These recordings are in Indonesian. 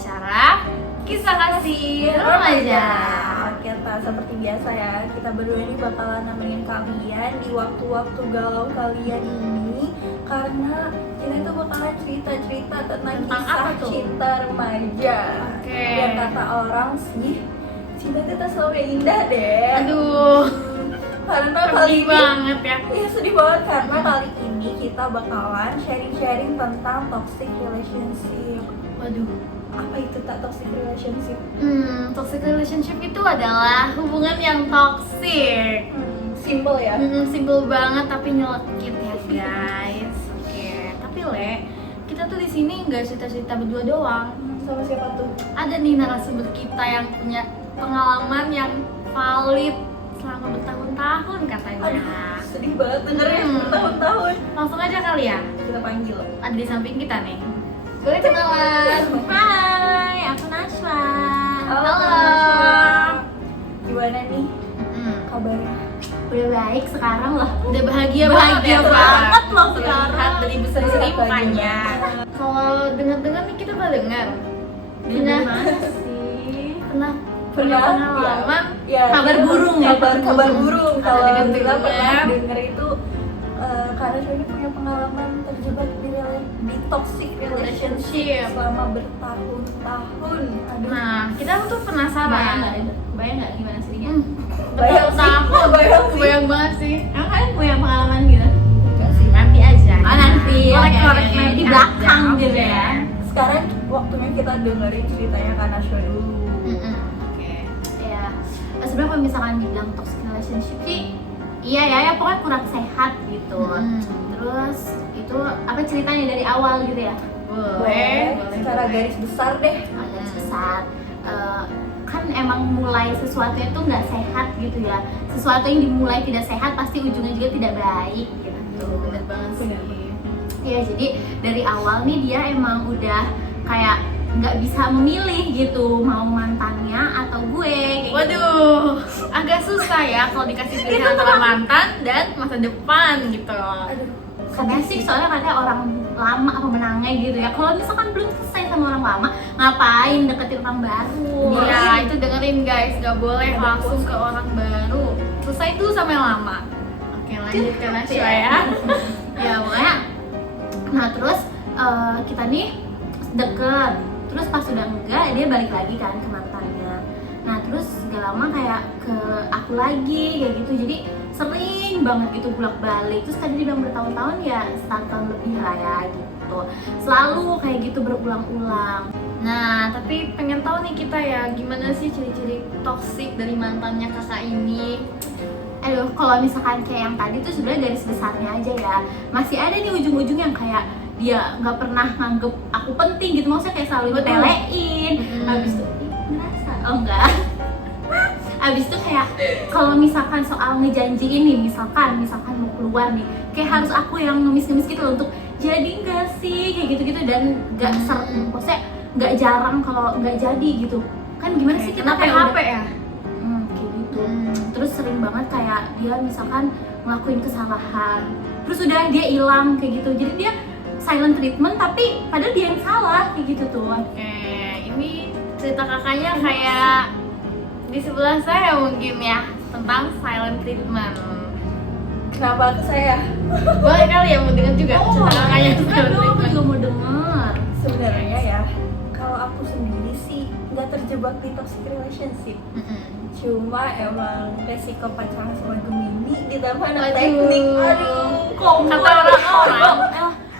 acara Kisah Kasih Remaja. Oke, seperti biasa ya, kita berdua ini bakalan nemenin kalian di waktu-waktu galau kalian ini. Karena kita itu bakalan cerita-cerita tentang kisah cinta remaja. Oke. Yang kata orang sih, cinta itu tak selalu indah deh. Aduh, Karena kali sedih ini banget ya. Iya, sedih banget karena kali ini kita bakalan sharing-sharing tentang toxic relationship. Waduh. Apa itu tak toxic relationship? Toxic relationship itu adalah hubungan yang toxic. Simple ya. Simple banget tapi nyelekit ya guys. Oke, tapi kita tuh di sini nggak cerita-cerita berdua doang. Sama siapa tuh? Ada nih narasumber kita yang punya pengalaman yang valid selama bertahun-tahun katanya. Aduh, sedih banget dengernya bertahun-tahun. Langsung aja kali ya, Kita panggil. ada di samping kita nih. Boleh kenalan. Hai, aku Naswa. Halo. Gimana nih kabarnya? Udah baik sekarang loh. Udah bahagia Bahagia banget loh Terlihat sekarang. dari berseri-seri mukanya. Kalau dengar-dengar nih kita pernah dengar. Punya sih? pernah punya pengalaman ya, kabar burung ya. Kabar burung. Kalau Ada kita dengar. pernah denger itu karena saya ini punya pengalaman terjebak di toxic relationship selama bertahun-tahun. Aduh. Nah, kita tuh penasaran. Bayang nggak gimana sedihnya? Bayang sih, bayang sih. Bayang banget sih. Emang kalian punya pengalaman gitu? Enggak sih. Nanti aja. Oh nanti, Korek-korek oke, nanti di belakang aja. gitu ya. Sekarang waktunya kita dengerin ceritanya Kak Naswa dulu. Oke. Ya, sebenarnya kalau misalkan dibilang toxic relationship sih, iya ya pokoknya kurang sehat gitu. Terus itu apa ceritanya dari awal gitu ya? Boleh. Secara garis besar deh. Agak besar. Kan emang mulai sesuatu itu nggak sehat gitu ya. Sesuatu yang dimulai tidak sehat pasti ujungnya juga tidak baik gitu. Bener banget sih. Iya, jadi dari awal nih dia emang udah kayak nggak bisa memilih gitu mau mantannya atau gue kayak gitu. Waduh, agak susah ya kalau dikasih pilihan antara mantan dan masa depan gitu. Aduh. Katanya sih soalnya katanya orang lama pemenangnya gitu ya. Kalau misalkan belum selesai sama orang lama, ngapain deketin orang baru? Iya, itu dengerin guys, gak boleh langsung ke orang baru. Selesai dulu sama yang lama. Oke, lanjut ke Naswa ya. Ya makanya. Nah terus kita nih deket. Terus pas sudah enggak dia balik lagi kan ke mantannya. Nah terus gak lama kayak ke aku lagi kayak gitu. Jadi sering banget gitu bolak-balik. Terus tadi dibilang bertahun-tahun ya 1 tahun lebih lah ya gitu. Selalu kayak gitu berulang-ulang. Nah, tapi pengen tahu nih kita ya, gimana sih ciri-ciri toksik dari mantannya kakak ini? Aduh, kalau misalkan kayak yang tadi tuh sebenarnya garis besarnya aja ya. Masih ada nih ujung-ujung yang kayak dia nggak pernah nganggep aku penting gitu, maksudnya kayak selalu ditelein. Habis itu ngerasa, oh enggak. Habis itu kayak kalau misalkan soal ngejanjiin nih, misalkan mau keluar nih, kayak harus aku yang ngemis-ngemis gitu loh untuk jadi nggak sih kayak gitu-gitu dan nggak maksudnya nggak jarang kalau nggak jadi gitu. Kan gimana sih kita kayak PHP udah- ya? kayak gitu. Terus sering banget kayak dia misalkan ngelakuin kesalahan, terus udah dia hilang kayak gitu. Jadi dia silent treatment tapi padahal dia yang salah kayak gitu tuh. Oke, ini cerita kakaknya kayak di sebelah saya mungkin ya, tentang silent treatment. Kenapa ke saya? Boleh kali ya mau dengar juga cerita kakaknya silent Aduh, aku treatment. juga mau denger. Sebenarnya ya, kalau aku sendiri sih nggak terjebak di toxic relationship. Cuma emang resiko pacaran sama Gemini ditambah anak Aduh. teknik. Aduh, Kata orang-orang,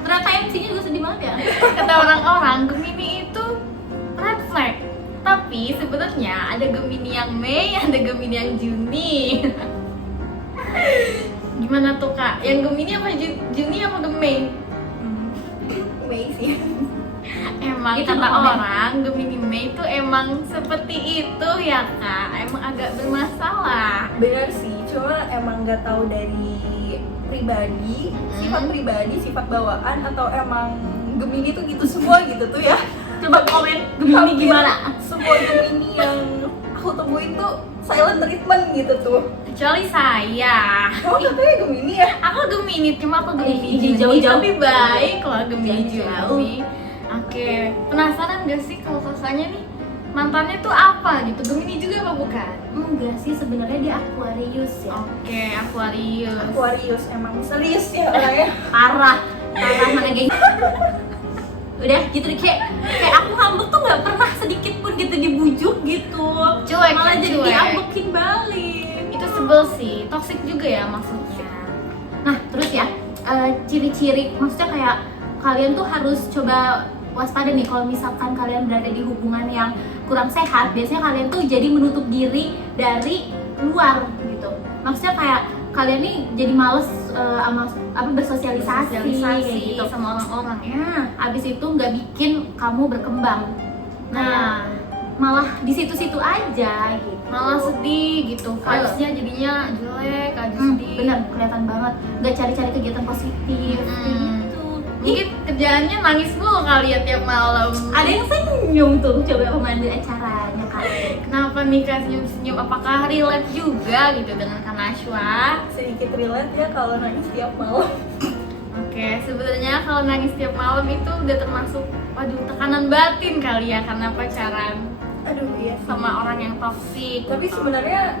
Ternyata MC-nya juga sedih banget ya. kata orang-orang Gemini itu red flag. Tapi sebenarnya ada Gemini yang Mei, ada Gemini yang Juni. Gimana tuh kak? Yang Gemini apa Juni apa Gemei? Mei sih. Emang Itu kata apa, orang Gemini Mei itu emang seperti itu ya kak. Emang agak bermasalah. Benar sih, cuma emang nggak tahu dari pribadi, sifat pribadi, sifat bawaan atau emang Gemini tuh gitu semua gitu tuh ya. Coba komen Gemini Hampir gimana? semua Gemini yang aku temuin tuh silent treatment gitu tuh. Kecuali saya. Kamu katanya Gemini ya? Aku Gemini, cuma aku Gemini Ih, Juni. jauh-jauh. Tapi baik loh Gemini Jauh-jauh. Juni. Oke, penasaran gak sih kalau kakaknya nih mantannya tuh apa gitu? Gemini juga apa bukan? Enggak sih, sebenarnya dia Aquarius ya. Oke, Aquarius. Aquarius emang serius ya orangnya. Parah mana geng. Udah gitu deh, kayak aku ngambek tuh nggak pernah sedikit pun gitu dibujuk gitu. Cuek, malah ya, jadi cuek. diambekin balik. Itu sebel sih, toxic juga ya maksudnya. Nah terus ya, ciri-ciri maksudnya kayak kalian tuh harus coba waspada nih kalau misalkan kalian berada di hubungan yang kurang sehat. Biasanya kalian tuh jadi menutup diri dari luar gitu. Maksudnya kayak kalian nih jadi males bersosialisasi kayak gitu sama orang-orang ya. Nah, abis itu nggak bikin kamu berkembang. Nah, Malah di situ-situ aja gitu. malah sedih gitu, vibes-nya jadinya jelek aja, sedih. Bener, kelihatan banget. Nggak cari-cari kegiatan positif kayak gitu. Mungkin kerjaannya nangis mulu kali ya tiap malam. Ada yang senyum tuh, coba pemandu acaranya kali. Kenapa nih Kak senyum-senyum? Apakah relate juga gitu dengan Kak Nashwa? Sedikit relate ya kalau nangis tiap malam. Oke, sebenarnya kalau nangis tiap malam itu udah termasuk waduh tekanan batin kali ya karena pacaran Aduh iya sih. sama orang yang toksik. Tapi gitu. sebenarnya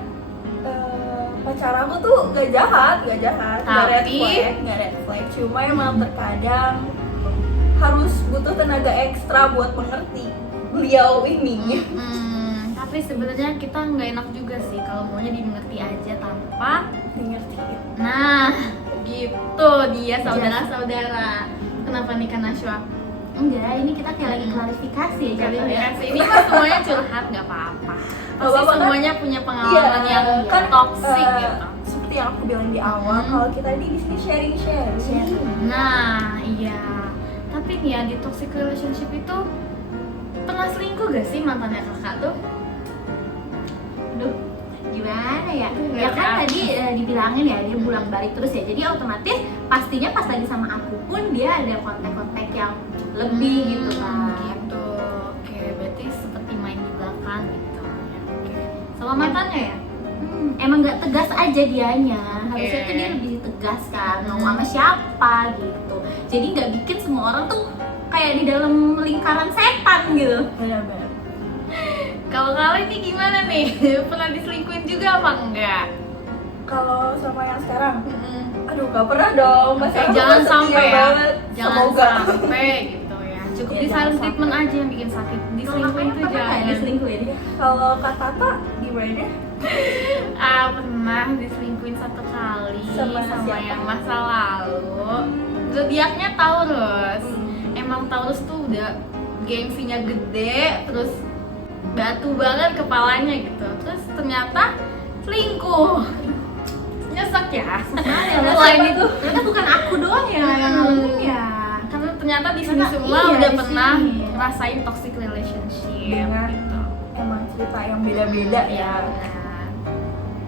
pacar aku tuh gak jahat, nggak red Tapi- flag, nggak red flag. Cuma emang terkadang harus butuh tenaga ekstra buat mengerti beliau ini. Tapi sebenarnya kita nggak enak juga sih kalau maunya dimengerti aja tanpa. Mengerti. Nah, gitu dia saudara-saudara. Kenapa nih Kak Nashwa? Enggak, ini kita kayak lagi klarifikasi ya jatuhnya. Klarifikasi ini mah semuanya curhat nggak apa-apa. Pasti apa-apa, kan? semuanya punya pengalaman yang kan toksik gitu. seperti yang aku bilang di awal, kalau kita ini di sini sharing. Nah, iya. Tapi nih ya di toxic relationship itu pernah selingkuh gak sih mantannya kakak tuh? Aduh, gimana ya? Nggak Ya kan tahu. tadi dibilangin ya dia pulang balik terus ya. Jadi otomatis pastinya pas lagi sama aku pun dia ada kontak-kontak yang lebih gitu kan. Gitu. Oke, berarti seperti main di belakang gitu. Ya, oke. Sama mantannya ya? Emang nggak tegas aja dianya. Oke. Harusnya tuh dia lebih tegas kan, mau sama siapa gitu. Jadi nggak bikin semua orang tuh kayak di dalam lingkaran setan gitu. Benar-benar. Kalau kalian nih gimana nih? Pernah diselingkuhin juga apa enggak? Kalau sama yang sekarang, aduh gak pernah dong. Oke, Masa aku jangan setia sampai ya. banget. Jangan Semoga. sampai gitu ya. Cukup Ya, di jangan silent sampai. treatment aja yang bikin sakit. Diselingkuhin tuh Pernah nggak jangan. diselingkuhin? Kalau Kak Tata gimana? Pernah diselingkuhin satu kali Sama siapa? yang masa lalu. Zodiaknya Taurus. Emang Taurus tuh udah gengsinya gede, terus batu banget kepalanya gitu. Terus ternyata selingkuh. Nyesek ya. Ternyata Selain itu, ternyata bukan aku doang ya yang ngalamin ya. karena ternyata di sini Ternyata semua iya, udah di pernah sini. ngerasain toxic relationship Dengan gitu. emang cerita yang beda-beda Iya, ya. benar.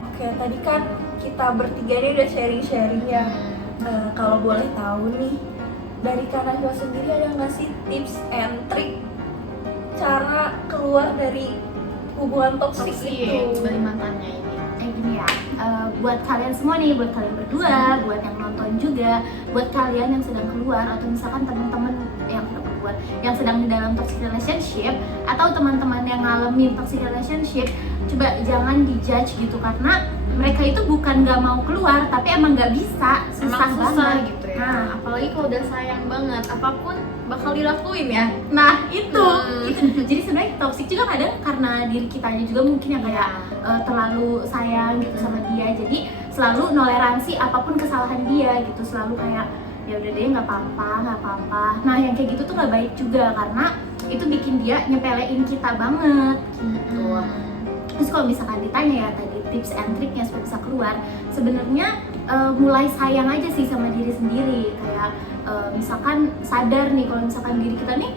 Oke, tadi kan kita bertiga ini udah sharing-sharing ya. Kalau boleh tahu nih, dari Kak Nashwa sendiri ada nggak sih tips and trick cara keluar dari hubungan toksik itu? dari mantannya ini. Gini ya, buat kalian semua nih, buat kalian berdua, buat yang nonton juga, buat kalian yang sedang keluar atau misalkan teman-teman yang sedang keluar, yang sedang di dalam toxic relationship atau teman-teman yang ngalamin toxic relationship, coba jangan dijudge gitu karena mereka itu bukan nggak mau keluar, tapi emang nggak bisa, susah, Emang susah banget. gitu ya. Nah, Apalagi kalau udah sayang banget, apapun bakal dilakuin ya. Nah itu, Hmm. itu. Jadi sebenarnya toxic juga kadang karena diri kitanya juga mungkin yang kayak terlalu sayang gitu sama dia, jadi selalu toleransi apapun kesalahan dia gitu, selalu kayak ya udah deh nggak apa-apa. Nah yang kayak gitu tuh nggak baik juga karena itu bikin dia nyepelein kita banget gitu. Terus kalau misalkan ditanya ya tadi tips and triknya supaya bisa keluar, sebenarnya mulai sayang aja sih sama diri sendiri, kayak misalkan sadar nih kalau misalkan diri kita nih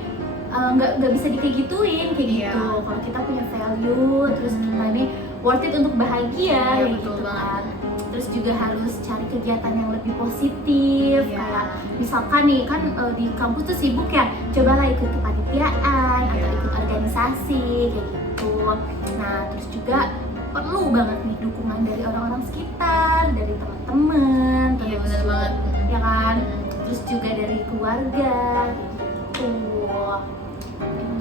nggak bisa kayak gituin kayak Iya. gitu. Kalau kita punya value, terus kita nih worth it untuk bahagia Iya, kayak betul gitu banget. kan. Terus juga harus cari kegiatan yang lebih positif, Iya. kayak misalkan nih kan di kampus tuh sibuk ya, cobalah ikut kepanitiaan atau Iya. ikut organisasi kayak gitu. Nah terus juga perlu banget nih dukungan dari orang-orang sekitar, dari teman-teman, Iya terus benar banget. ya kan, terus juga dari keluarga kayak gitu. Itu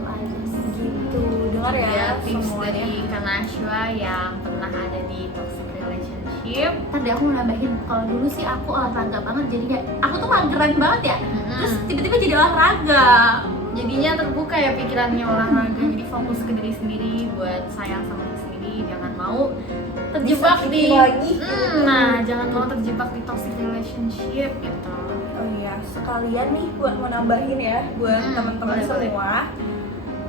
aja sih. Gitu, dengar Ya, ya tips semuanya. dari Kanashwa yang pernah ada di toxic relationship. Ntar deh aku mau nambahin, kalau dulu sih aku olahraga banget, jadi kayak aku tuh mageran banget ya, terus tiba-tiba jadi olahraga. Jadinya terbuka ya pikirannya olahraga, jadi fokus ke diri sendiri buat sayang sama diri sendiri, jangan mau terjebak Disakiti di lagi. nah jangan mau terjebak di toxic relationship gitu. Oh iya, sekalian nih buat mau nambahin ya buat teman-teman boleh, boleh. semua.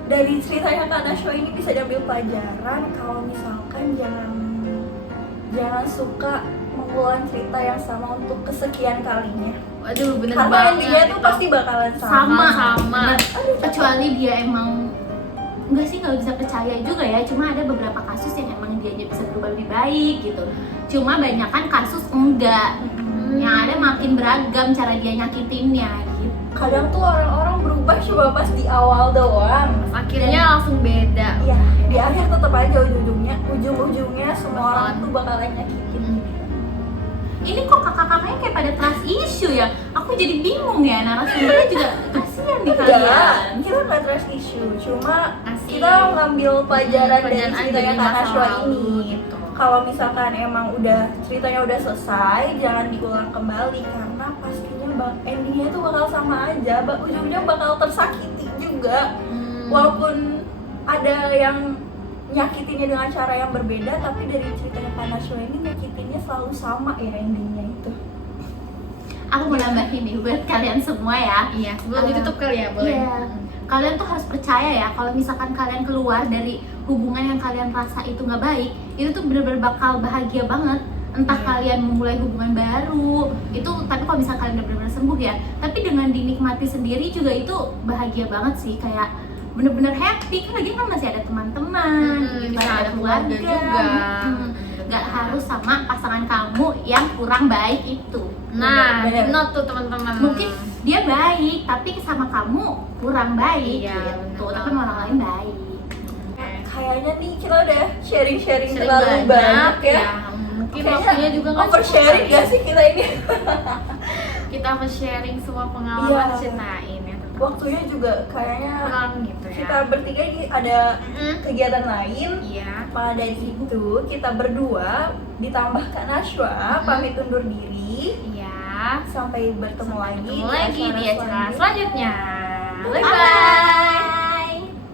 Dari ceritanya Kak Nashwa ini bisa diambil pelajaran kalau misalkan jangan suka mengulang cerita yang sama untuk kesekian kalinya. Waduh, bener Karena banget endingnya tuh itu. pasti bakalan sama. Sama. Bener. Kecuali dia emang enggak sih, nggak bisa percaya juga ya, cuma ada beberapa kasus yang emang dia bisa berubah lebih baik gitu, cuma banyak kan kasus enggak, yang ada makin beragam cara dia nyakitinnya gitu. Kadang tuh orang-orang berubah cuma pas di awal doang. Akhirnya langsung beda. Ya, di akhir tetap aja ujung-ujungnya semua orang tuh bakalan nyakitin. Ini kok kakak-kakaknya kayak pada trust issue ya, aku jadi bingung ya, narasumbernya juga kasihan nih Enggak, kalian. kita nggak trust issue, cuma Asik. kita ngambil pelajaran dari Pelajaran ceritanya dari Kak masa Nashwa lalu ini. gitu. Kalau misalkan emang ceritanya udah selesai, jangan diulang kembali karena pastinya endingnya tuh bakal sama aja, ujungnya bakal tersakiti juga. Walaupun ada yang nyakitinnya dengan cara yang berbeda, tapi dari ceritanya Kak Nashwa ini nyakitinnya selalu sama ya endingnya itu. Aku mau nambahin nih buat kalian semua ya. Iya, sebelum ditutup kali ya, boleh. Iya. Kalian tuh harus percaya ya, kalau misalkan kalian keluar dari hubungan yang kalian rasa itu nggak baik, itu tuh bener-bener bakal bahagia banget. Entah Iya. kalian memulai hubungan baru, itu tapi kalau misalkan kalian udah bener-bener sembuh ya, tapi dengan dinikmati sendiri juga itu bahagia banget sih, kayak bener-bener happy, kan lagi kan masih ada teman-teman, gitu, bisa kan, ada keluarga juga. Nggak harus sama pasangan kamu yang kurang baik itu. Nah, Bener. not tuh teman-teman. Mungkin dia baik tapi sama kamu kurang baik Iya, gitu, bener tapi sama orang lain baik. Kayaknya nih kita udah sharing-sharing Sering terlalu banyak ya. Mungkin Kayaknya waktunya juga nggak oversharing cukup gak sih kita ini? Kita sharing semua pengalaman, Iya. ceritain ya. Waktunya juga kayaknya kurang gitu ya. kita bertiga ini ada kegiatan lain. Iya. Maka dari itu kita berdua ditambah Kak Nashwa pamit undur diri. Iya. Sampai bertemu lagi Ketemu lagi di acara selanjutnya. selanjutnya. Bye Bye. bye.